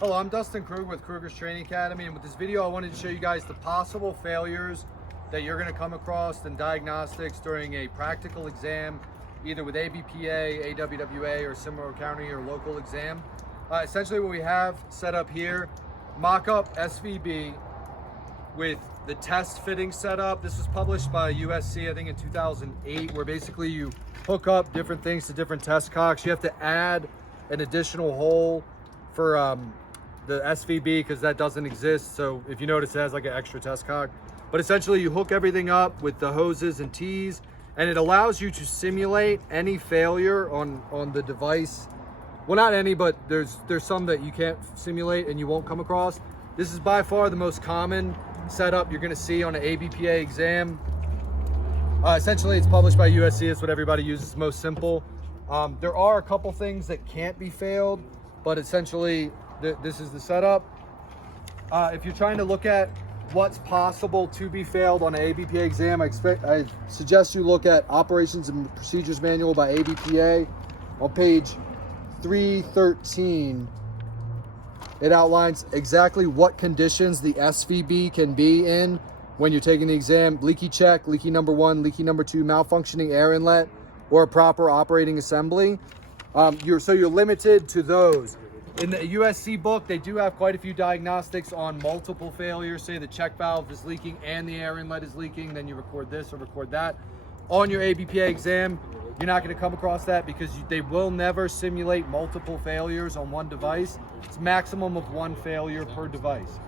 Hello, I'm Dustin Kruger with Kruger's Training Academy, and with this video I wanted to show you guys the possible failures that you're going to come across in diagnostics during a practical exam, either with ABPA, AWWA, or similar county or local exam. Essentially what we have set up here, mock-up SVB with the test fitting setup. This was published by USC, I think in 2008, where basically you hook up different things to different test cocks. You have to add an additional hole for the SVB because that doesn't exist. So if you notice, it has like an extra test cock. But essentially you hook everything up with the hoses and tees, and it allows you to simulate any failure on the device. Well, not any, but there's some that you can't simulate and you won't come across. This is by far the most common setup you're gonna see on an ABPA exam. Essentially it's published by USC, it's what everybody uses, most simple. There are a couple things that can't be failed, but essentially this is the setup. If you're trying to look at what's possible to be failed on an ABPA exam, I suggest you look at Operations and Procedures Manual by ABPA on page 313. It outlines exactly what conditions the SVB can be in when you're taking the exam: leaky check, leaky number 1, leaky number 2, malfunctioning air inlet, or a proper operating assembly. So you're limited to those. In the USC book, they do have quite a few diagnostics on multiple failures. Say the check valve is leaking and the air inlet is leaking, then you record this or record that. On your ABPA exam, you're not going to come across that because they will never simulate multiple failures on one device. It's maximum of 1 failure per device.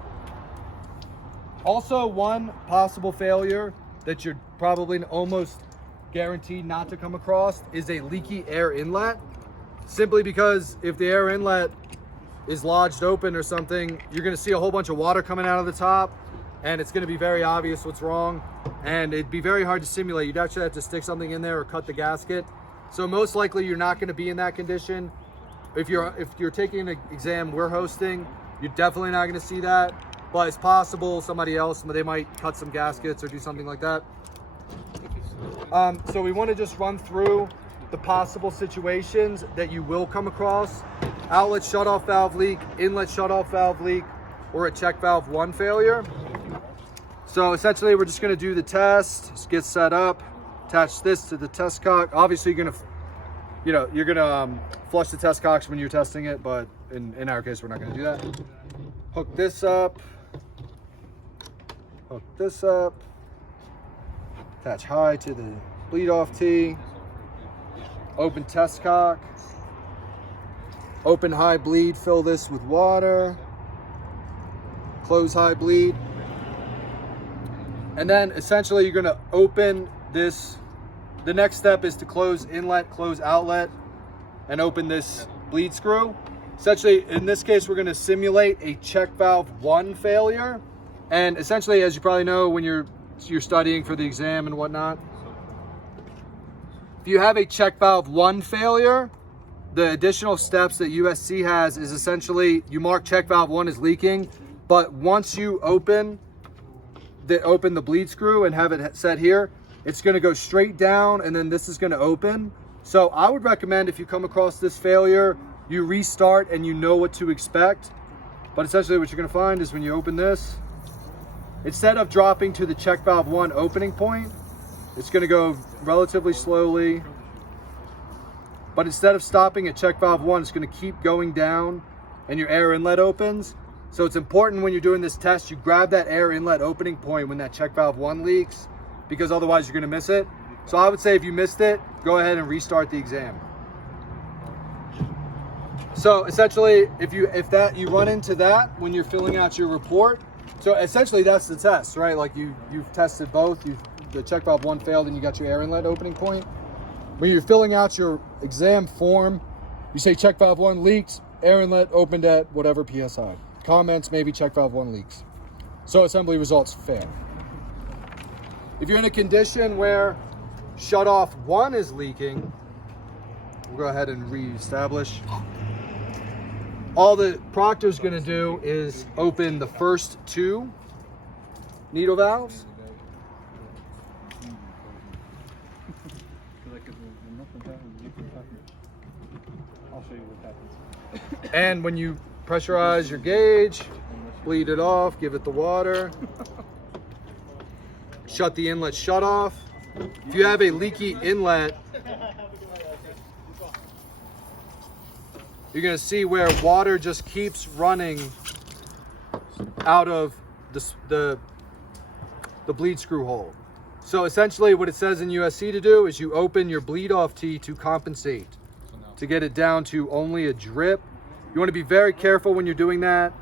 Also, one possible failure that you're probably almost guaranteed not to come across is a leaky air inlet. Simply because if the air inlet is lodged open or something, you're going to see a whole bunch of water coming out of the top, and it's going to be very obvious what's wrong, and it'd be very hard to simulate. You'd actually have to stick something in there or cut the gasket. So most likely you're not going to be in that condition. If you're taking an exam we're hosting, you're definitely not going to see that, but it's possible somebody else, they might cut some gaskets or do something like that. So we want to just run through the possible situations that you will come across: outlet shutoff valve leak, inlet shutoff valve leak, or a check valve 1 failure. So essentially we're just going to do the test, just get set up, attach this to the test cock. Obviously you're going to flush the test cocks when you're testing it, but in our case we're not going to do that. Hook this up, attach high to the bleed off tee, open test cock, open high bleed, fill this with water, close high bleed, and then essentially you're going to open this. The next step is to close inlet, close outlet, and open this bleed screw. Essentially in this case we're going to simulate a check valve 1 failure, and essentially, as you probably know when you're studying for the exam and whatnot, if you have a check valve 1 failure, the additional steps that USC has is essentially you mark check valve 1 is leaking, but once you open the bleed screw and have it set here, it's going to go straight down, and then this is going to open. So I would recommend, if you come across this failure, you restart and you know what to expect. But essentially what you're going to find is when you open this, instead of dropping to the check valve 1 opening point, it's going to go relatively slowly, but instead of stopping at check valve 1, it's going to keep going down and your air inlet opens. So it's important when you're doing this test, you grab that air inlet opening point when that check valve 1 leaks, because otherwise you're going to miss it. So I would say if you missed it, go ahead and restart the exam. So essentially, if you run into that when you're filling out your report, so essentially that's the test, right? Like you've tested both. The check valve 1 failed and you got your air inlet opening point. When you're filling out your exam form, you say check valve 1 leaks, air inlet opened at whatever PSI. Comments, maybe check valve 1 leaks. So assembly results fail. If you're in a condition where shutoff 1 is leaking, we'll go ahead and reestablish. All the proctor's going to do is open the first 2 needle valves. I'll show you what happens. And when you pressurize your gauge, bleed it off, give it the water. Shut the inlet shut off. If you have a leaky inlet, you're gonna see where water just keeps running out of the bleed screw hole. So essentially what it says in USC to do is you open your bleed off tee to compensate, to get it down to only a drip. You wanna be very careful when you're doing that.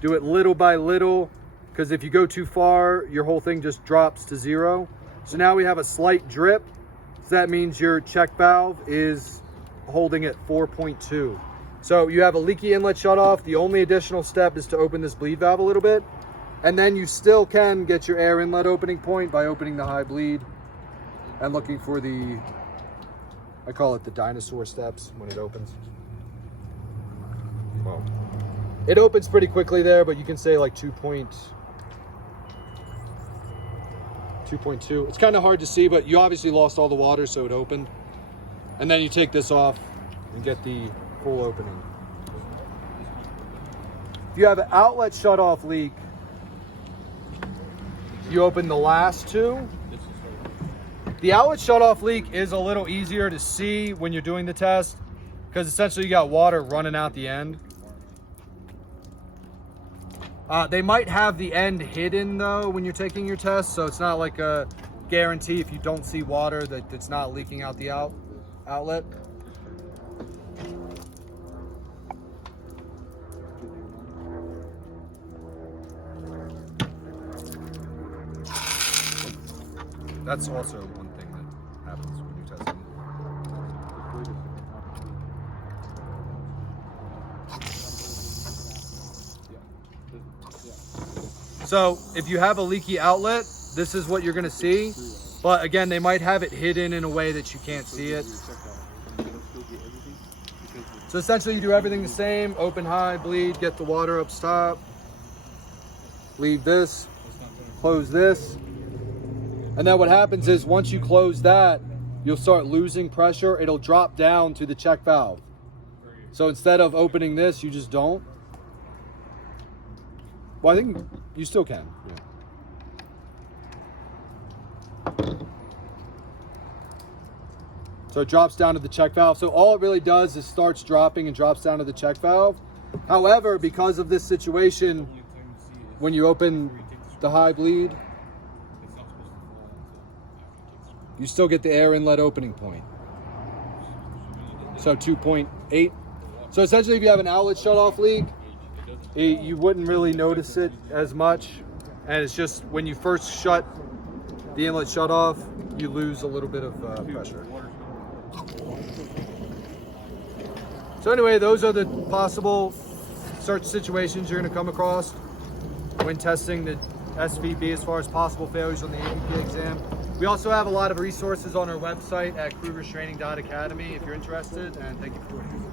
Do it little by little, because if you go too far, your whole thing just drops to zero. So now we have a slight drip. So that means your check valve is holding at 4.2. So you have a leaky inlet shut off. The only additional step is to open this bleed valve a little bit. And then you still can get your air inlet opening point by opening the high bleed and looking for the, I call it the dinosaur steps when it opens. Well, it opens pretty quickly there, but you can say like 2.2. It's kind of hard to see, but you obviously lost all the water, so it opened. And then you take this off and get the full opening. If you have an outlet shut off leak, you open the last two. The outlet shut off leak is a little easier to see when you're doing the test because essentially you got water running out the end. They might have the end hidden though when you're taking your test, so it's not like a guarantee if you don't see water that it's not leaking out the outlet. That's also one thing that happens when you're testing. So if you have a leaky outlet, this is what you're gonna see. But again, they might have it hidden in a way that you can't see it. So essentially you do everything the same, open high, bleed, get the water up top, leave this, close this. And then what happens is once you close that, you'll start losing pressure. It'll drop down to the check valve. So instead of opening this, you just don't. Well, I think you still can. Yeah. So it drops down to the check valve. So all it really does is starts dropping and drops down to the check valve. However, because of this situation, when you open the high bleed, you still get the air inlet opening point. So 2.8. So essentially if you have an outlet shut off leak, you wouldn't really notice it as much. And it's just when you first shut the inlet shut off, you lose a little bit of pressure. So anyway, those are the possible search situations you're gonna come across when testing the SVB as far as possible failures on the ABPA exam. We also have a lot of resources on our website at krugerstraining.academy if you're interested, and thank you for joining us.